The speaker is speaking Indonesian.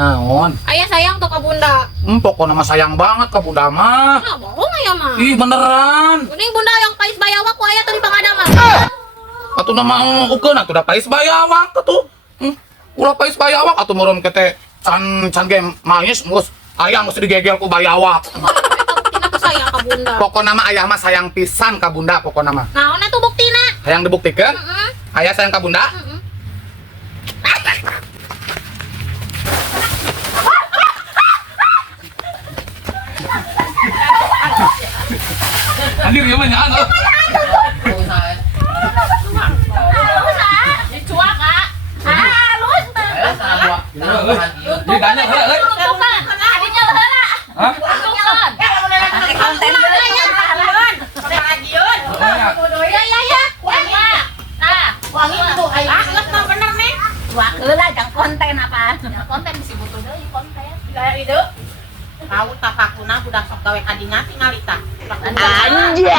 Naon? Ayah sayang tuh ke bunda. Pokoknya mah sayang banget ke bunda mah. Nah, bohong ayah mah. Ih beneran. Mending bunda yang pais bayawa ku ayah tadi pangadaman. Atuh nama ukeun atuh da pais bayawak atuh. Ulah pais bayawak atuh meureun kete can ge manis geus aya geus digegel ku bayawak. Buktina ku sayang ke bunda. Pokona mah aya mah sayang pisan ka bunda pokona mah. Naon atuh buktina? Hayang dibuktikeun? Aya sayang ka bunda? Anjir ya banyak anu. Cuak kak. Halus. Jadi banyak heuh. Adinya heula. Hah? Pakai konten deui nya halun. Radion. Ya. Nah, wangi tuh aya. Geus mah bener nih. Wah, heula jang konten apa? Ya konten bisi butuh deui konten. Kayak itu. Tahu tapakuna budak sok gawe kadinga tingali tah. Anjay.